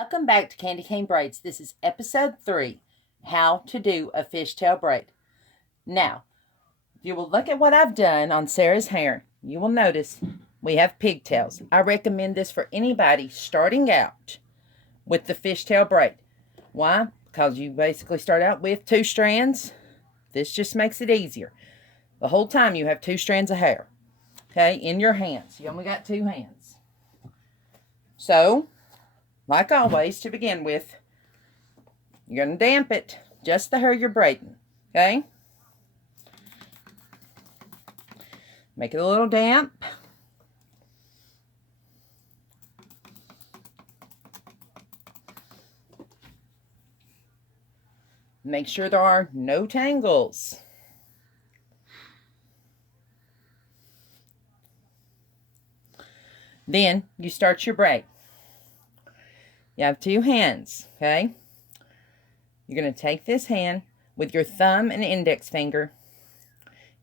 Welcome back to Candy Cane Braids. This is episode 3, how to do a fishtail braid. Now, if you will look at what I've done on Sarah's hair, you will notice we have pigtails. I recommend this for anybody starting out with the fishtail braid. Why? Because you basically start out with 2 strands. This just makes it easier. The whole time you have 2 strands of hair, okay, in your hands. You only got 2 hands. So, like always, to begin with, you're going to damp it, just the hair you're braiding, okay? Make it a little damp. Make sure there are no tangles. Then you start your braid. You have 2 hands, okay? You're going to take this hand with your thumb and index finger.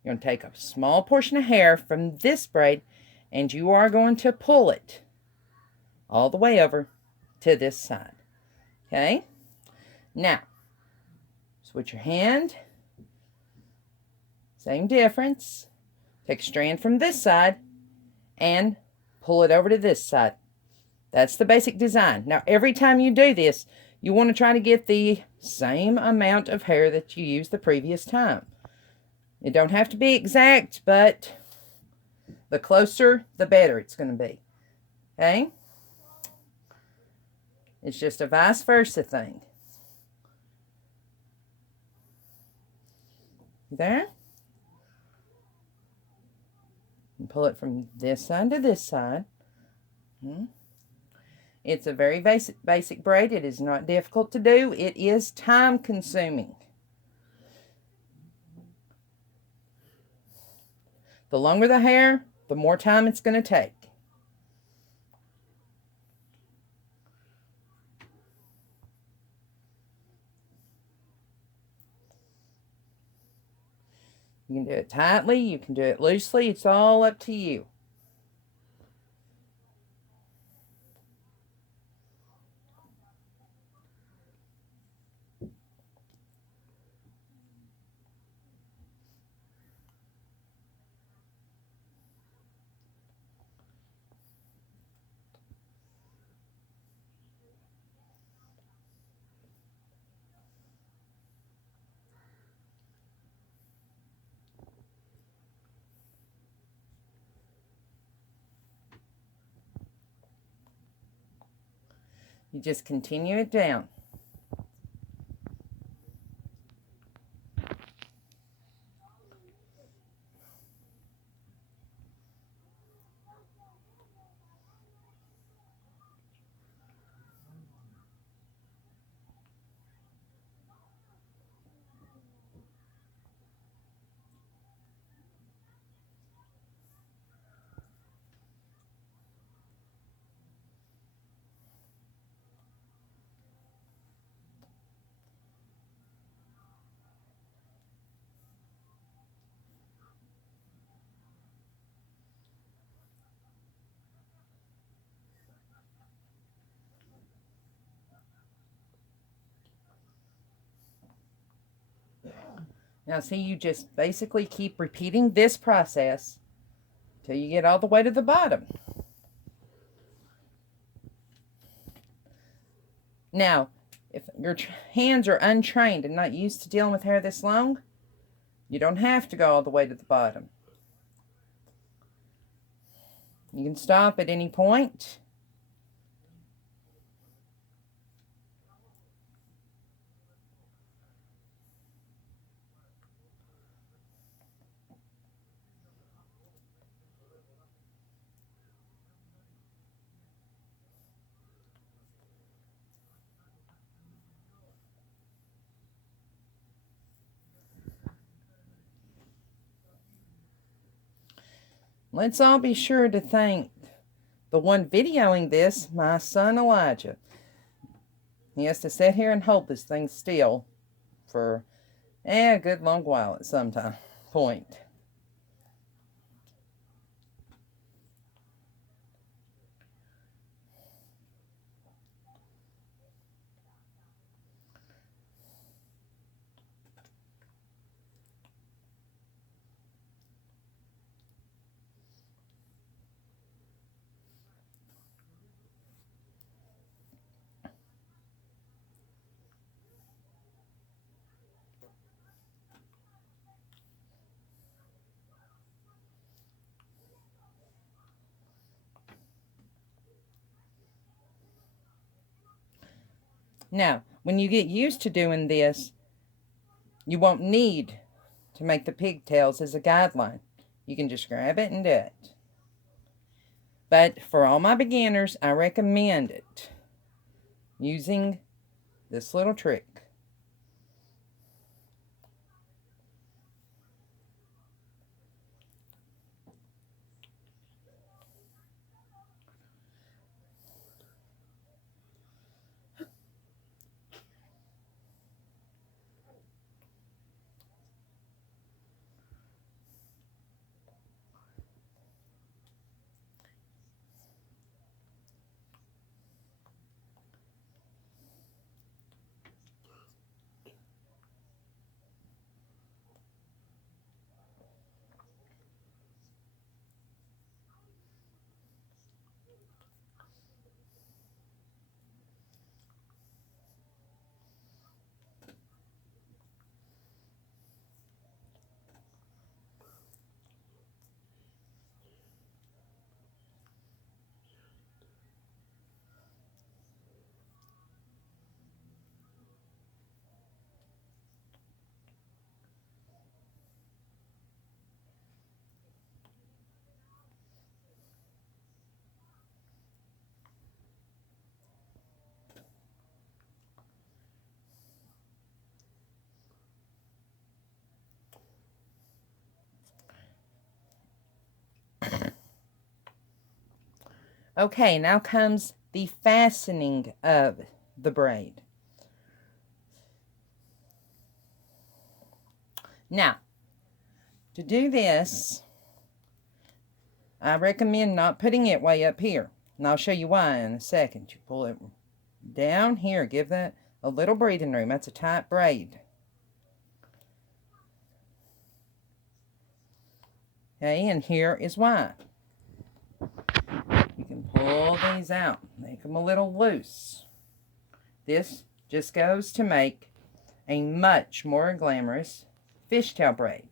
You're going to take a small portion of hair from this braid, and you are going to pull it all the way over to this side, okay? Now, switch your hand. Same difference. Take a strand from this side and pull it over to this side. That's the basic design. Now, every time you do this, you want to try to get the same amount of hair that you used the previous time. It don't have to be exact, but the closer, the better it's going to be. Okay? It's just a vice versa thing. There? And pull it from this side to this side. It's a very basic braid. It is not difficult to do. It is time consuming. The longer the hair, the more time it's going to take. You can do it tightly, you can do it loosely. It's all up to you. You just continue it down. Now see, you just basically keep repeating this process till you get all the way to the bottom. Now, if your hands are untrained and not used to dealing with hair this long, you don't have to go all the way to the bottom. You can stop at any point. Let's all be sure to thank the one videoing this, my son Elijah. He has to sit here and hold this thing still for a good long while at some point. Now, when you get used to doing this, you won't need to make the pigtails as a guideline. You can just grab it and do it. But for all my beginners, I recommend it using this little trick. Okay, now comes the fastening of the braid. Now, to do this, I recommend not putting it way up here. And I'll show you why in a second. You pull it down here. Give that a little breathing room. That's a tight braid. Okay, and here is why. You can pull these out. Make them a little loose. This just goes to make a much more glamorous fishtail braid.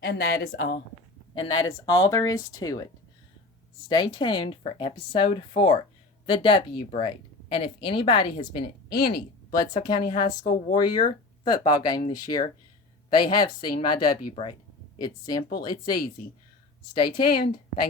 And that is all. And that is all there is to it. Stay tuned for episode 4, the W braid. And if anybody has been at any Bledsoe County High School Warrior football game this year, they have seen my W braid. It's simple, it's easy. Stay tuned. Thanks.